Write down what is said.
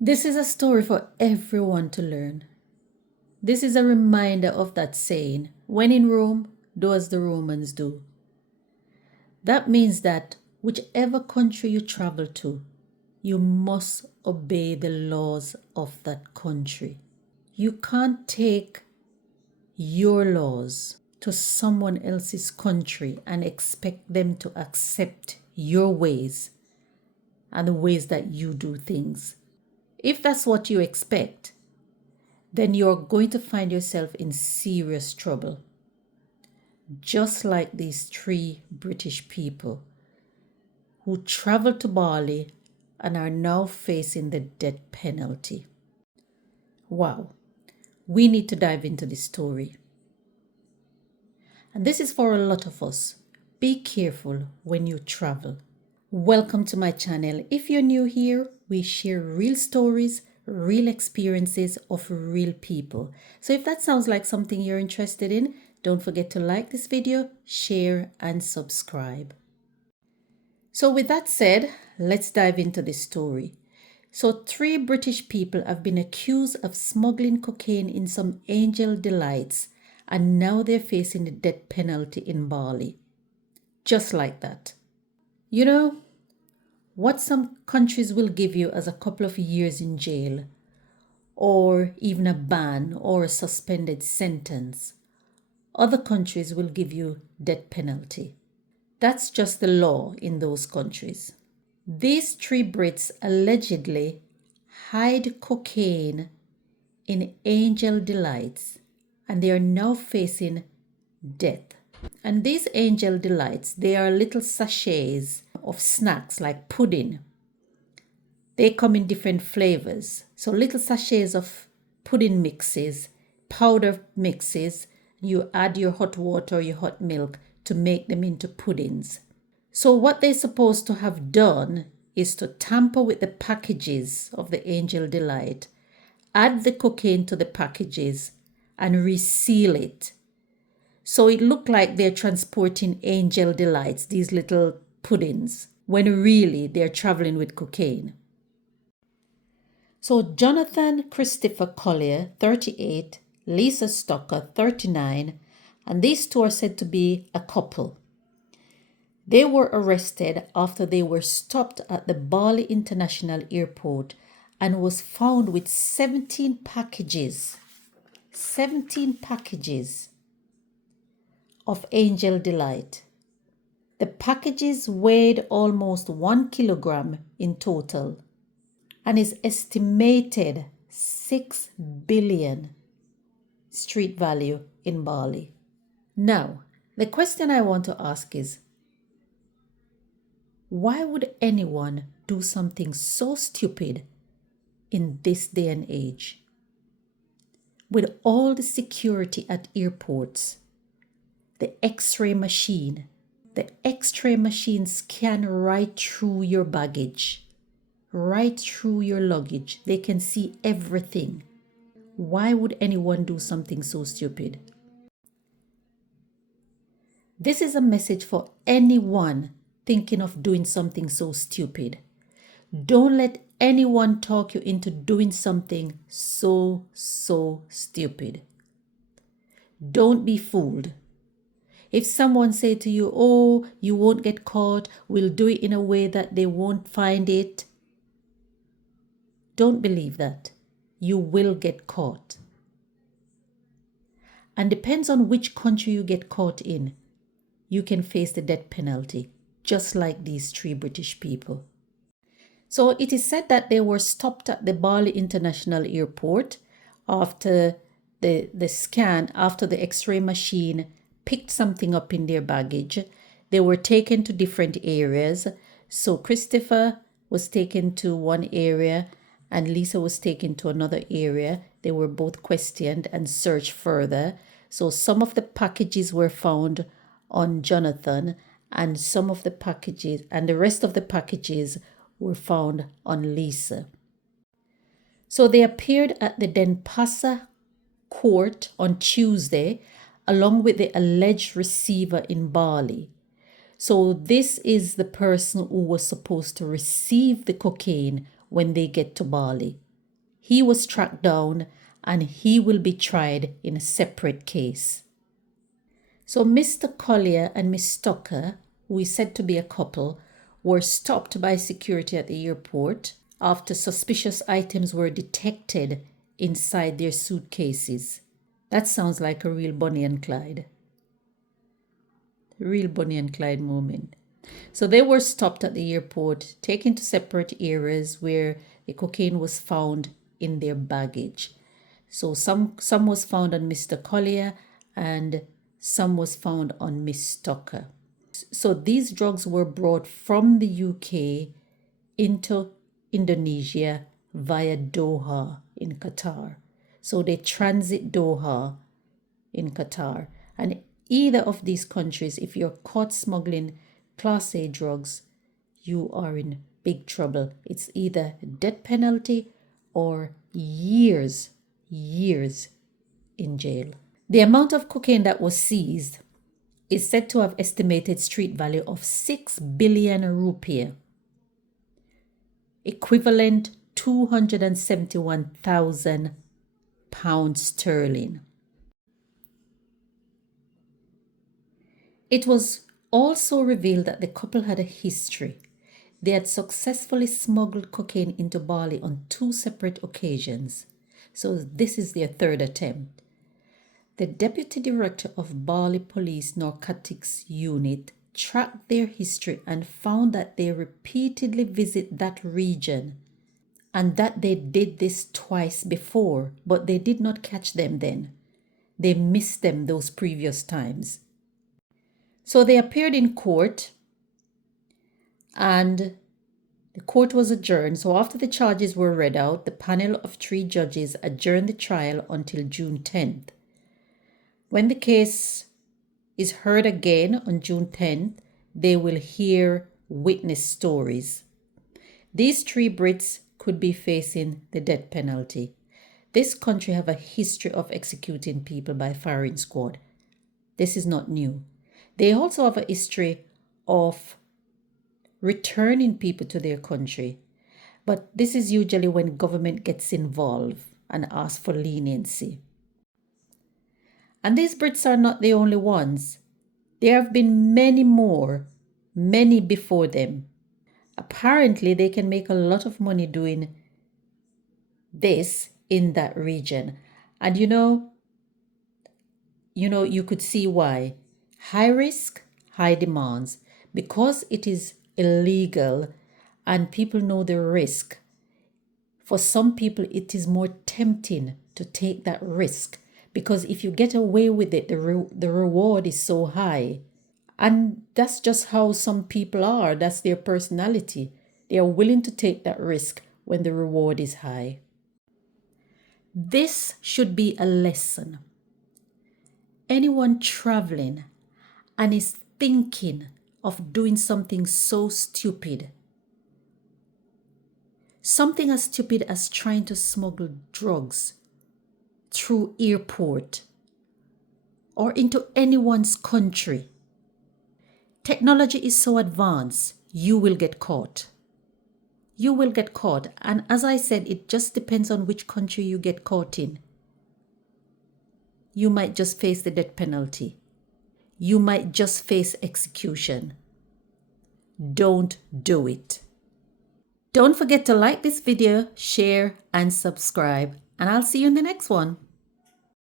This is a story for everyone to learn. This is a reminder of that saying, when in Rome, do as the Romans do. That means that whichever country you travel to, you must obey the laws of that country. You can't take your laws to someone else's country and expect them to accept your ways and the ways that you do things. If that's what you expect, then you're going to find yourself in serious trouble. Just like these 3 British people who traveled to Bali and are now facing the death penalty. Wow, we need to dive into this story. And this is for a lot of us. Be careful when you travel. Welcome to my channel. If you're new here, we share real stories, real experiences of real people. So if that sounds like something you're interested in, don't forget to like this video, share, and subscribe. So with that said, let's dive into this story. So 3 British people have been accused of smuggling cocaine in some Angel Delights, and now they're facing the death penalty in Bali. Just like that. You know, what some countries will give you as a couple of years in jail, or even a ban or a suspended sentence, other countries will give you death penalty. That's just the law in those countries. These 3 Brits allegedly hide cocaine in Angel Delights, and they are now facing death. And these Angel Delights, they are little sachets of snacks like pudding. They come in different flavors. So little sachets of pudding mixes, powder mixes. You add your hot water or your hot milk to make them into puddings. So what they're supposed to have done is to tamper with the packages of the Angel Delight, add the cocaine to the packages, and reseal it. So it looked like they're transporting Angel Delights, these little puddings, when really they're traveling with cocaine. So Jonathan Christopher Collier, 38, Lisa Stocker, 39, and these 2 are said to be a couple. They were arrested after they were stopped at the Bali International Airport and was found with 17 packages of Angel Delight. The packages weighed almost 1 kilogram in total and is estimated 6 billion street value in Bali. Now, the question I want to ask is, why would anyone do something so stupid in this day and age? With all the security at airports, the X-ray machine scan right through your baggage, right through your luggage. They can see everything. Why would anyone do something so stupid? This is a message for anyone thinking of doing something so stupid. Don't let anyone talk you into doing something so stupid. Don't be fooled. If someone say to you, oh, you won't get caught, we'll do it in a way that they won't find it, don't believe that. You will get caught. And depends on which country you get caught in, you can face the death penalty, just like these 3 British people. So it is said that they were stopped at the Bali International Airport after the scan, after the X-ray machine picked something up in their baggage. They were taken to different areas. So Christopher was taken to one area and Lisa was taken to another area. They were both questioned and searched further. So some of the packages were found on Jonathan, and some of the packages and the rest of the packages were found on Lisa. So they appeared at the Denpasar court on Tuesday along with the alleged receiver in Bali. So this is the person who was supposed to receive the cocaine when they get to Bali. He was tracked down and he will be tried in a separate case. So Mr. Collier and Miss Tucker, who is said to be a couple, were stopped by security at the airport after suspicious items were detected inside their suitcases. That sounds like a real Bonnie and Clyde. Real Bonnie and Clyde moment. So they were stopped at the airport, taken to separate areas where the cocaine was found in their baggage. So some was found on Mr. Collier and some was found on Miss Tucker. So these drugs were brought from the UK into Indonesia via Doha in Qatar. So they transit Doha in Qatar. And either of these countries, if you're caught smuggling Class A drugs, you are in big trouble. It's either death penalty or years in jail. The amount of cocaine that was seized is said to have estimated street value of 6 billion rupiah, equivalent 271,000 pounds sterling. It was also revealed that the couple had a history. They had successfully smuggled cocaine into Bali on 2 separate occasions. So this is their 3rd attempt. The Deputy Director of Bali Police Narcotics Unit tracked their history and found that they repeatedly visit that region and that they did this twice before, but they did not catch them then. They missed them those previous times. So they appeared in court and the court was adjourned. So after the charges were read out, the panel of 3 judges adjourned the trial until June 10th. When the case is heard again on June 10th, they will hear witness stories. These 3 Brits could be facing the death penalty. This country have a history of executing people by firing squad. This is not new. They also have a history of returning people to their country. But this is usually when government gets involved and asks for leniency. And these Brits are not the only ones. There have been many more, many before them. Apparently, they can make a lot of money doing this in that region. And you could see why. High risk, high demands. Because it is illegal and people know the risk, for some people it is more tempting to take that risk. Because if you get away with it, the reward is so high. And that's just how some people are. That's their personality. They are willing to take that risk when the reward is high. This should be a lesson. Anyone traveling and is thinking of doing something so stupid, something as stupid as trying to smuggle drugs through airport or into anyone's country. Technology is so advanced, you will get caught. You will get caught. And as I said, it just depends on which country you get caught in. You might just face the death penalty. You might just face execution. Don't do it. Don't forget to like this video, share, and subscribe. And I'll see you in the next one.